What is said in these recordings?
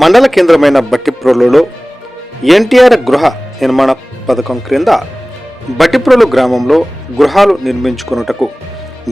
మండల కేంద్రమైన బట్టిప్రోలులో ఎన్టీఆర్ గృహ నిర్మాణ పథకం క్రింద బట్టిప్రోలు గ్రామంలో గృహాలు నిర్మించుకొనుటకు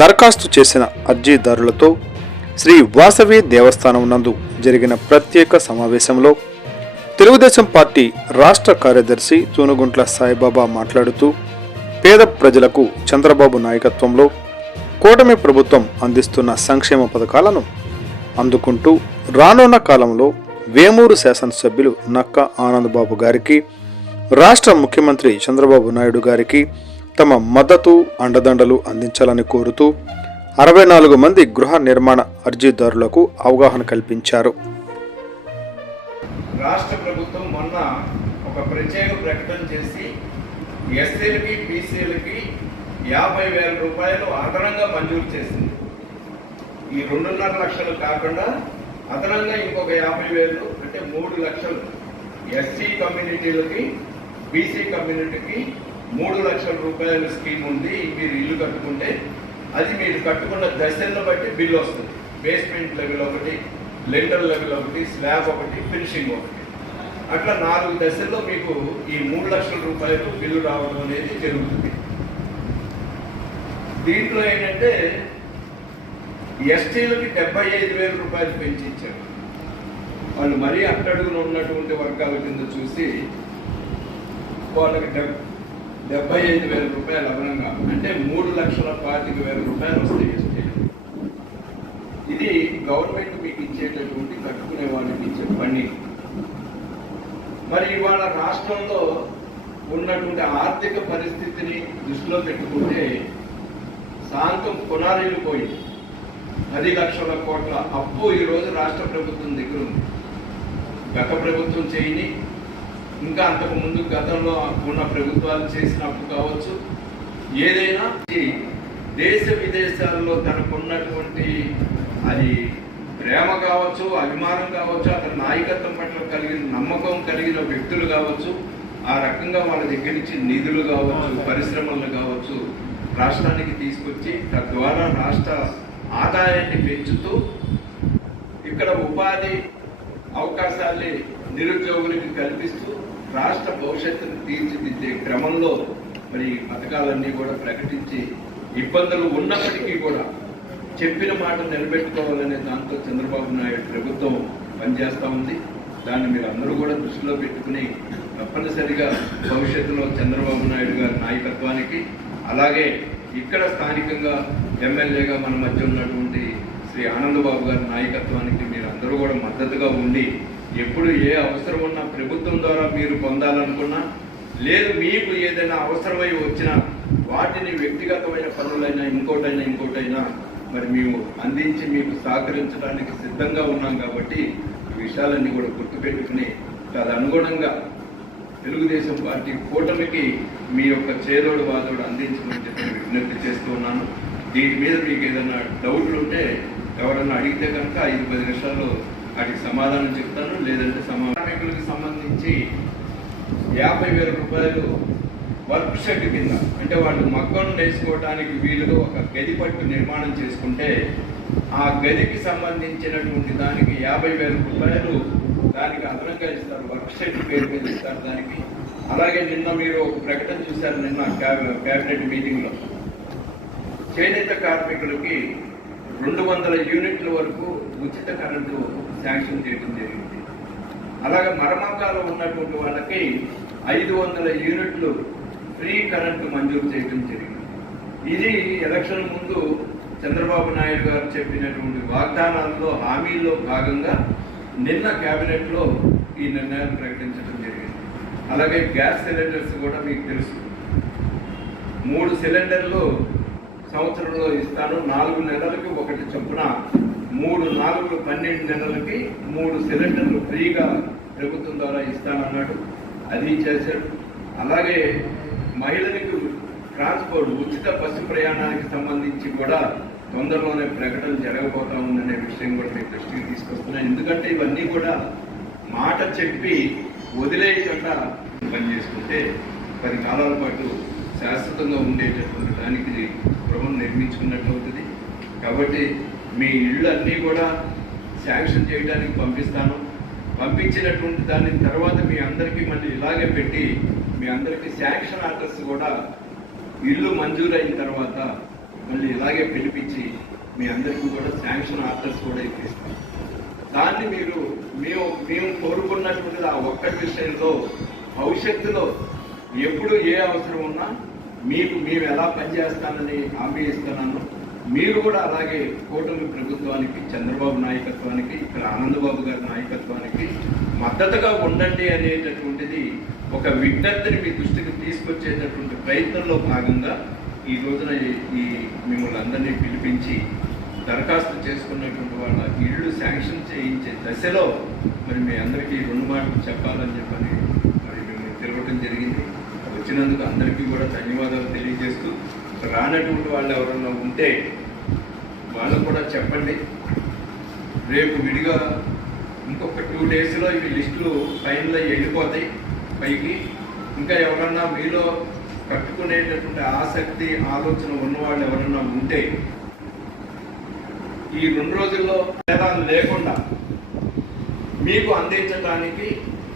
దరఖాస్తు చేసిన అర్జీదారులతో శ్రీ వాసవి దేవస్థానం నందు జరిగిన ప్రత్యేక సమావేశంలో తెలుగుదేశం పార్టీ రాష్ట్ర కార్యదర్శి తూనుగుంట్ల సాయిబాబా మాట్లాడుతూ పేద ప్రజలకు చంద్రబాబు నాయకత్వంలో కూటమి ప్రభుత్వం అందిస్తున్న సంక్షేమ పథకాలను అందుకుంటూ రానున్న కాలంలో వేమూరు శాసనసభ్యులు నక్క ఆనందబాబు గారికి రాష్ట్ర ముఖ్యమంత్రి చంద్రబాబు నాయుడు గారికి తమ మద్దతు అండదండలు అందించాలని కోరుతూ 64 మంది గృహ నిర్మాణ అర్జీదారులకు అవగాహన కల్పించారు. రాష్ట్ర ప్రభుత్వం మొన్న ఒక ప్రత్యేక ప్రకటన చేసి ఎస్సీలకి బీసీలకి 50,000 రూపాయలు అదనంగా మంజూరు చేసింది. ఈ 2.5 లక్షలు కాకుండా అదనంగా ఇంకొక 50,000 అంటే 3 లక్షలు ఎస్సీ కమ్యూనిటీలకి బీసీ కమ్యూనిటీకి 3 లక్షల రూపాయల స్కీమ్ ఉంది. మీరు ఇల్లు కట్టుకుంటే అది మీరు కట్టుకున్న దశలను బట్టి బిల్లు వస్తుంది. బేస్మెంట్ లెవెల్ ఒకటి, లెండర్ లెవెల్ ఒకటి, స్లాబ్ ఒకటి, ఫినిషింగ్ ఒకటి, అట్లా 4 దశల్లో మీకు ఈ 3 లక్షల రూపాయలు బిల్లు రావడం అనేది జరుగుతుంది. దీంట్లో ఏంటంటే ఎస్టీలకి 75,000 రూపాయలు పెంచి ఇచ్చారు. వాళ్ళు మరీ అట్టడుగున ఉన్నటువంటి వర్గాల కింద చూసి వాళ్ళకి 75,000 రూపాయలు అదనంగా అంటే 3,25,000 రూపాయలు వస్తాయి ఎస్టీలు. ఇది గవర్నమెంట్ మీకు ఇచ్చేటటువంటి కట్టుకునే వాళ్ళకి ఇచ్చే పని. మరి ఇవాళ రాష్ట్రంలో ఉన్నటువంటి ఆర్థిక పరిస్థితిని దృష్టిలో పెట్టుకుంటే శాంతం పునారీలు పోయి 10 లక్షల కోట్ల అప్పు ఈరోజు రాష్ట్ర ప్రభుత్వం దగ్గర ఉంది. గత ప్రభుత్వం చేయని, ఇంకా అంతకు ముందు గతంలో ఉన్న ప్రభుత్వాలు చేసిన అప్పు కావచ్చు, ఏదైనా దేశ విదేశాల్లో తనకున్నటువంటి అది ప్రేమ కావచ్చు, అభిమానం కావచ్చు, అతని నాయకత్వం పట్ల కలిగిన నమ్మకం కలిగిన వ్యక్తులు కావచ్చు, ఆ రకంగా వాళ్ళ దగ్గర నుంచి నిధులు కావచ్చు, పరిశ్రమలు కావచ్చు రాష్ట్రానికి తీసుకొచ్చి తద్వారా రాష్ట్ర ఆదాయాన్ని పెంచుతూ ఇక్కడ ఉపాధి అవకాశాన్ని నిరుద్యోగులకి కల్పిస్తూ రాష్ట్ర భవిష్యత్తును తీర్చిదిద్దే క్రమంలో మరి పథకాలన్నీ కూడా ప్రకటించి ఇబ్బందులు ఉన్నప్పటికీ కూడా చెప్పిన మాట నిలబెట్టుకోవాలనే దాంతో చంద్రబాబు నాయుడు ప్రభుత్వం పనిచేస్తూ ఉంది. దాన్ని మీరు అందరూ కూడా దృష్టిలో పెట్టుకుని తప్పనిసరిగా భవిష్యత్తులో చంద్రబాబు నాయుడు గారి నాయకత్వానికి, అలాగే ఇక్కడ స్థానికంగా ఎమ్మెల్యేగా మన మధ్య ఉన్నటువంటి శ్రీ ఆనందబాబు గారి నాయకత్వానికి మీరు అందరూ కూడా మద్దతుగా ఉండి ఎప్పుడు ఏ అవసరం ఉన్నా ప్రభుత్వం ద్వారా మీరు పొందాలనుకున్నా, లేదు మీకు ఏదైనా అవసరమై వచ్చినా వాటిని వ్యక్తిగతమైన పనులైనా ఇంకోటైనా మరి మేము అందించి మీకు సహకరించడానికి సిద్ధంగా ఉన్నాం. కాబట్టి ఈ విషయాలన్నీ కూడా గుర్తుపెట్టుకుని తదనుగుణంగా తెలుగుదేశం పార్టీ కూటమికి మీ యొక్క చేదోడు వాదోడు అందించమని చెప్పి విజ్ఞప్తి చేస్తూ ఉన్నాను. దీని మీద మీకు ఏదైనా డౌట్లు ఉంటే ఎవరన్నా అడిగితే కనుక 5-10 నిమిషాల్లో వాటికి సమాధానం చెప్తాను. లేదంటే కార్మికులకు సంబంధించి 50,000 రూపాయలు వర్క్ షెడ్ కింద, అంటే వాళ్ళు మగ్గను నేర్చుకోవడానికి వీలుగా ఒక గది పట్టు నిర్మాణం చేసుకుంటే ఆ గదికి సంబంధించినటువంటి దానికి 50,000 రూపాయలు దానికి అదనంగా ఇస్తారు. వర్క్ షెడ్ పేరు మీద ఇస్తారు దానికి. అలాగే నిన్న మీరు ఒక ప్రకటన చూశారు, నిన్న క్యాబినెట్ మీటింగ్లో చేనేత కార్మికులకి 200 యూనిట్ల వరకు ఉచిత కరెంటు శాంక్షన్ చేయడం జరిగింది. అలాగే మరమకాలం ఉన్నటువంటి వాళ్ళకి 500 యూనిట్లు ఫ్రీ కరెంటు మంజూరు చేయడం జరిగింది. ఇది ఎలక్షన్ ముందు చంద్రబాబు నాయుడు గారు చెప్పినటువంటి వాగ్దానాల్లో హామీల్లో భాగంగా నిన్న క్యాబినెట్లో ఈ నిర్ణయాలు ప్రకటించడం జరిగింది. అలాగే గ్యాస్ సిలిండర్స్ కూడా మీకు తెలుసు, 3 సిలిండర్లు సంవత్సరంలో ఇస్తాను, 4 నెలలకి ఒకటి చొప్పున 3 12 నెలలకి 3 సిలిండర్లు ఫ్రీగా ప్రభుత్వం ద్వారా ఇస్తానన్నాడు. అది చేశాడు. అలాగే మహిళలకు ట్రాన్స్పోర్ట్ ఉచిత బస్సు ప్రయాణానికి సంబంధించి కూడా తొందరలోనే ప్రకటన జరగబోతా ఉందనే విషయం కూడా మీ దృష్టికి తీసుకొస్తున్నాను. ఎందుకంటే ఇవన్నీ కూడా మాట చెప్పి వదిలేయకుండా పనిచేసుకుంటే 10 కాలాల పాటు శాశ్వతంగా ఉండేటటువంటి దానికి గృహం నిర్మించుకున్నట్లు అవుతుంది. కాబట్టి మీ ఇళ్ళు అన్నీ కూడా శాంక్షన్ చేయడానికి పంపిస్తాను. పంపించినటువంటి దాని తర్వాత మీ అందరికీ మళ్ళీ ఇలాగే పెట్టి మీ అందరికీ శాంక్షన్ ఆర్డర్స్ కూడా ఇల్లు మంజూరైన తర్వాత మళ్ళీ ఇలాగే పిలిపించి మీ అందరికీ కూడా శాంక్షన్ ఆర్డర్స్ కూడా ఇప్పిస్తాం. దాన్ని మేము కోరుకున్నటువంటిది ఆ ఒక్కటి విషయంలో భవిష్యత్తులో ఎప్పుడు ఏ అవసరం ఉన్నా మేము ఎలా పనిచేస్తానని హామీ ఇస్తున్నాను. మీరు కూడా అలాగే కూటమి ప్రభుత్వానికి, చంద్రబాబు నాయకత్వానికి, ఇక్కడ ఆనందబాబు గారి నాయకత్వానికి మద్దతుగా ఉండండి అనేటటువంటిది ఒక విజ్ఞప్తిని మీ దృష్టికి తీసుకొచ్చేటటువంటి ప్రయత్నంలో భాగంగా ఈ రోజున ఈ మిమ్మల్ని అందరినీ పిలిపించి దరఖాస్తు చేసుకున్నటువంటి వాళ్ళ ఇళ్ళు శాంక్షన్ చేయించే దశలో మరి మీ అందరికీ 2 మాటలు చెప్పాలని చెప్పని మరి మిమ్మల్ని తిరగటం జరిగింది. వచ్చినందుకు అందరికీ కూడా ధన్యవాదాలు తెలియజేస్తూ, రానటువంటి వాళ్ళు ఎవరన్నా ఉంటే వాళ్ళకు కూడా చెప్పండి. రేపు విడిగా ఇంకొక 2 డేస్లో ఇవి లిస్టులు ఫైనల్ అయ్యి వెళ్ళిపోతాయి పైకి. ఇంకా ఎవరన్నా మీలో కట్టుకునేటటువంటి ఆసక్తి, ఆలోచన ఉన్నవాళ్ళు ఎవరన్నా ఉంటే ఈ 2 రోజుల్లో భేదాలు లేకుండా మీకు అందించడానికి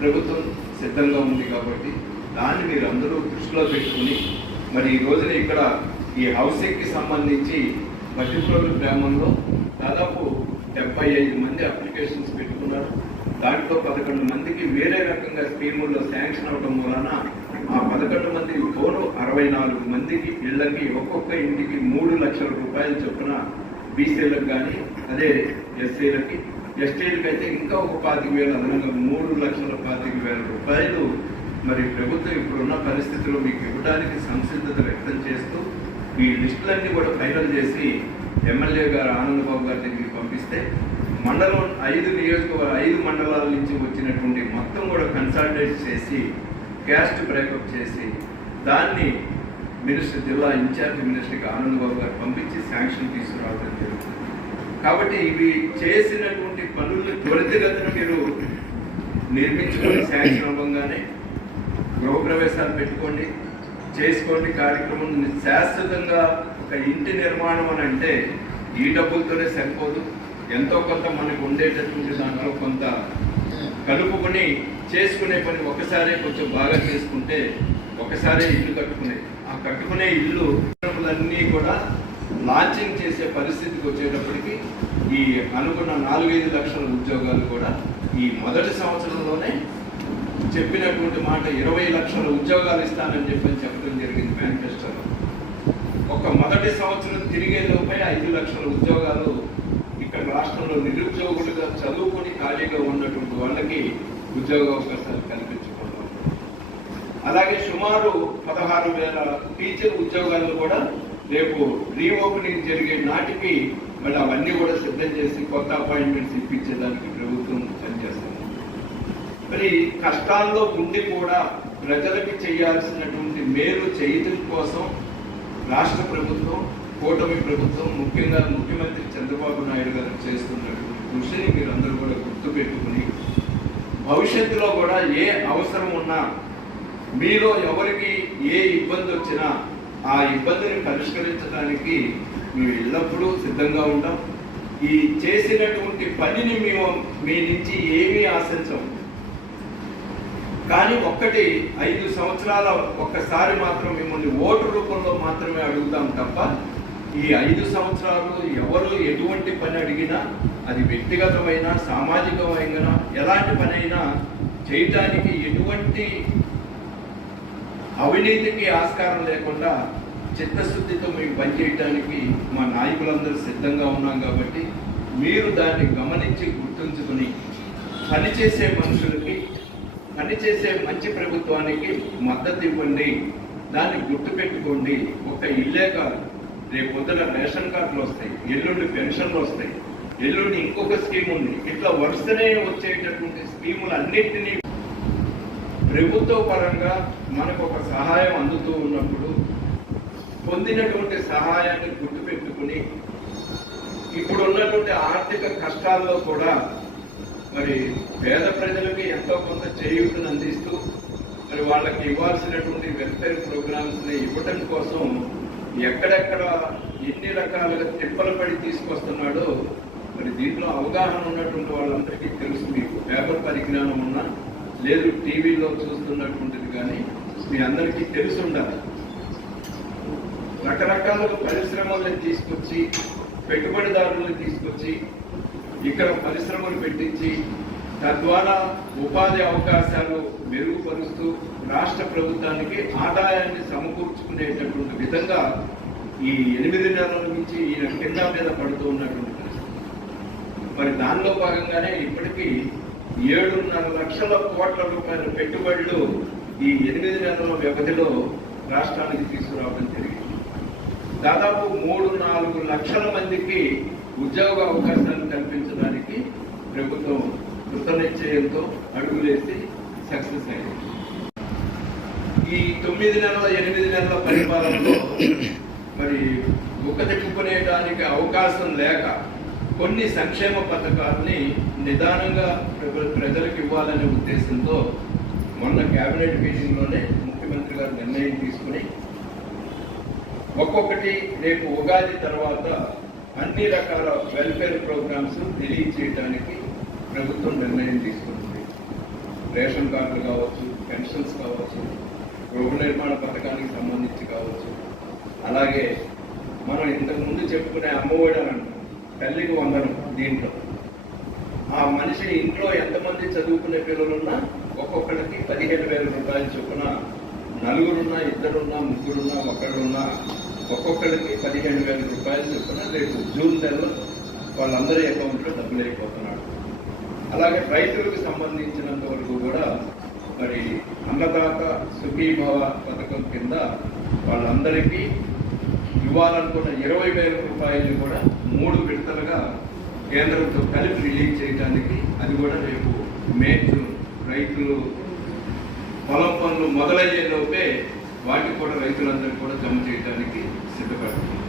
ప్రభుత్వం సిద్ధంగా ఉంది. కాబట్టి దాన్ని మీరు అందరూ దృష్టిలో పెట్టుకుని మరి ఈ రోజున ఇక్కడ ఈ హౌసింగ్కి సంబంధించి బట్టిప్రోలు గ్రామంలో దాదాపు 75 మంది అప్లికేషన్స్ పెట్టుకున్నారు. దాంట్లో 11 మందికి వేరే రకంగా స్కీముల్లో శాంక్షన్ అవడం వలన ఆ 11 మంది తోడు 64 మందికి ఇళ్లకి ఒక్కొక్క ఇంటికి 3 లక్షల రూపాయలు చొప్పున బీసీలకు కానీ, అదే ఎస్సీలకి, ఎస్టీలకి అయితే ఇంకా ఒక 25,000 అదనంగా 3,25,000 రూపాయలు మరి ప్రభుత్వం ఇప్పుడున్న పరిస్థితుల్లో మీకు ఇవ్వడానికి సంసిద్ధత వ్యక్తం చేస్తూ ఈ లిస్టులన్నీ కూడా ఫైనల్ చేసి ఎమ్మెల్యే గారు ఆనందబాబు గారి దగ్గరికి పంపిస్తే మండలం 5 మండలాల నుంచి వచ్చినటువంటి మొత్తం కూడా కన్సల్టేట్ చేసి క్యాస్ట్ బ్రేకప్ చేసి దాన్ని మినిస్టర్, జిల్లా ఇన్ఛార్జ్ మినిస్టర్కి ఆనందబాబు గారు పంపించి శాంక్షన్ తీసుకురావడం జరుగుతుంది. కాబట్టి ఇవి చేసినటువంటి పనుల్ని త్వరితగతిన మీరు నిర్మించుకొని శాంక్షన్ అవ్వగానే గృహప్రవేశాలు పెట్టుకోండి, చేసుకోండి. కార్యక్రమం శాశ్వతంగా ఒక ఇంటి నిర్మాణం అని అంటే ఈ డబ్బులతోనే సరిపోదు. ఎంతో కొంత మనకు ఉండేటటువంటి దాంట్లో కొంత కలుపుకొని చేసుకునే పని ఒకసారి కొంచెం బాగా చేసుకుంటే ఒకసారి ఇల్లు ఆ కట్టుకునే ఇల్లు అన్నీ కూడా లాంచింగ్ చేసే పరిస్థితికి వచ్చేటప్పటికి ఈ అనుకున్న 4-5 లక్షల ఉద్యోగాలు కూడా ఈ మొదటి సంవత్సరంలోనే చెప్పినటువంటి మాట 20 లక్షల ఉద్యోగాలు ఇస్తానని చెప్పడం జరిగింది మేనిఫెస్టోలో. ఒక మొదటి సంవత్సరం తిరిగే లోపే 5 లక్షల ఉద్యోగాలు ఇక్కడ రాష్ట్రంలో నిరుద్యోగులుగా చదువుకుని ఖాళీగా ఉన్నటువంటి వాళ్ళకి ఉద్యోగ అవకాశాలు కల్పించుకుంటాం. అలాగే సుమారు 16,000 టీచర్ ఉద్యోగాలను కూడా రేపు రీఓపెనింగ్ జరిగే నాటికి మళ్ళీ అవన్నీ కూడా సిద్ధం చేసి కొత్త అపాయింట్మెంట్స్ ఇప్పించేదానికి ప్రభుత్వం పనిచేస్తుంది. మరి కష్టాల్లో ఉండి కూడా ప్రజలకి చేయాల్సినటువంటి మేలు చేయడం కోసం రాష్ట్ర ప్రభుత్వం, కూటమి ప్రభుత్వం, ముఖ్యంగా ముఖ్యమంత్రి చంద్రబాబు నాయుడు గారు చేస్తున్నటువంటి కృషిని మీరందరూ కూడా గుర్తుపెట్టుకుని భవిష్యత్తులో కూడా ఏ అవసరం ఉన్నా, మీలో ఎవరికి ఏ ఇబ్బంది వచ్చినా ఆ ఇబ్బందిని పరిష్కరించడానికి మేము ఎల్లప్పుడూ సిద్ధంగా ఉంటాం. ఈ చేసినటువంటి పనిని మేము మీ నుంచి ఏమీ ఆశించం. కానీ 5 సంవత్సరాల ఒక్కసారి మాత్రం మిమ్మల్ని ఓటు రూపంలో మాత్రమే అడుగుతాం తప్ప ఈ 5 సంవత్సరాలు ఎవరు ఎటువంటి పని అడిగినా అది వ్యక్తిగతమైన, సామాజికమైన ఎలాంటి పని అయినా చేయటానికి ఎటువంటి అవినీతికి ఆస్కారం లేకుండా చిత్తశుద్ధితో మేము పనిచేయడానికి మా నాయకులందరూ సిద్ధంగా ఉన్నాం. కాబట్టి మీరు దాన్ని గమనించి గుర్తుంచుకొని పనిచేసే మనుషులకి, పనిచేసే మంచి ప్రభుత్వానికి మద్దతు ఇవ్వండి. దాన్ని గుర్తుపెట్టుకోండి. ఒక ఇల్లే కాదు, రేపు పొద్దున రేషన్ కార్డులు వస్తాయి, ఎల్లుండి పెన్షన్లు వస్తాయి, ఎల్లుండి ఇంకొక స్కీమ్ ఉంది. ఇట్లా వరుసనే వచ్చేటటువంటి స్కీములన్నింటినీ ప్రభుత్వ పరంగా మనకు ఒక సహాయం అందుతూ ఉన్నప్పుడు పొందినటువంటి సహాయాన్ని గుర్తుపెట్టుకుని ఇప్పుడు ఉన్నటువంటి ఆర్థిక కష్టాల్లో కూడా మరి పేద ప్రజలకి ఎంతో కొంత చేయూతను అందిస్తూ మరి వాళ్ళకి ఇవ్వాల్సినటువంటి వెల్ఫేర్ ప్రోగ్రామ్స్ని ఇవ్వటం కోసం ఎక్కడెక్కడ ఎన్ని రకాలుగా తిప్పలు పడి తీసుకొస్తున్నాడో మరి దీంట్లో అవగాహన ఉన్నటువంటి వాళ్ళందరికీ తెలుసు. మీకు పేపర్ పరీక్ష పరిజ్ఞానం ఉన్నా లేదు టీవీలో చూస్తున్నటువంటిది కానీ మీ అందరికీ తెలిసి ఉండాలి. రకరకాల పరిశ్రమలను తీసుకొచ్చి పెట్టుబడిదారులను తీసుకొచ్చి ఇక్కడ పరిశ్రమలు పెట్టించి తద్వారా ఉపాధి అవకాశాలు మెరుగుపరుస్తూ రాష్ట్ర ప్రభుత్వానికి ఆదాయాన్ని సమకూర్చుకునేటటువంటి విధంగా ఈ 8 నెలల నుంచి ఈయన కింద మీద పడుతూ ఉన్నటువంటి పరిస్థితి. మరి దానిలో భాగంగానే ఇప్పటికీ 7.5 లక్షల కోట్ల రూపాయల పెట్టుబడులు ఈ 8 నెలల వ్యవధిలో రాష్ట్రానికి తీసుకురావడం జరిగింది. దాదాపు 3-4 లక్షల మందికి ఉద్యోగ అవకాశాలు కల్పించడానికి ప్రభుత్వం కృతనిశ్చయంతో అడుగులేసి సక్సెస్ అయింది. ఈ 9 నెలల 8 నెలల పరిపాలనలో మరి తిప్పుకునేటానికి అవకాశం లేక కొన్ని సంక్షేమ పథకాలని నిదానంగా ప్రజలకు ఇవ్వాలనే ఉద్దేశంతో మొన్న కేబినెట్ మీటింగ్లోనే ముఖ్యమంత్రి గారు నిర్ణయం తీసుకుని ఒక్కొక్కటి రేపు ఉగాది తర్వాత అన్ని రకాల వెల్ఫేర్ ప్రోగ్రామ్స్ రిలీజ్ చేయడానికి ప్రభుత్వం నిర్ణయం తీసుకుంటుంది. రేషన్ కార్డులు కావచ్చు, పెన్షన్స్ కావచ్చు, గృహ నిర్మాణ పథకానికి సంబంధించి కావచ్చు, అలాగే మనం ఇంతకుముందు చెప్పుకునే అమ్మఒడి అని అంటాం, తల్లికి వందనం. దీంట్లో ఆ మనిషి ఇంట్లో ఎంతమంది చదువుకునే పిల్లలున్నా ఒక్కొక్కరికి 15,000 రూపాయలు చొప్పున, నలుగురున్నా, ఇద్దరున్నా, ముగ్గురున్నా, ఒకళ్ళున్నా ఒక్కొక్కరికి 15,000 రూపాయలు చొప్పున రేపు జూన్ నెలలో వాళ్ళందరి అకౌంట్లో డబ్బులు అయిపోతున్నాడు. అలాగే రైతులకు సంబంధించినంత వరకు కూడా మరి అన్నదాత సుఖీభవ పథకం కింద వాళ్ళందరికీ ఇవ్వాలనుకున్న 20,000 రూపాయలు కూడా 3 విడతలుగా కేంద్రంతో కలిపి రిలీజ్ చేయడానికి అది కూడా రేపు మే జూన్ రైతులు పొలం పనులు మొదలయ్యేలోపే వాటికి కూడా రైతులందరూ కూడా జమ చేయడానికి సిద్ధపడుతున్నారు.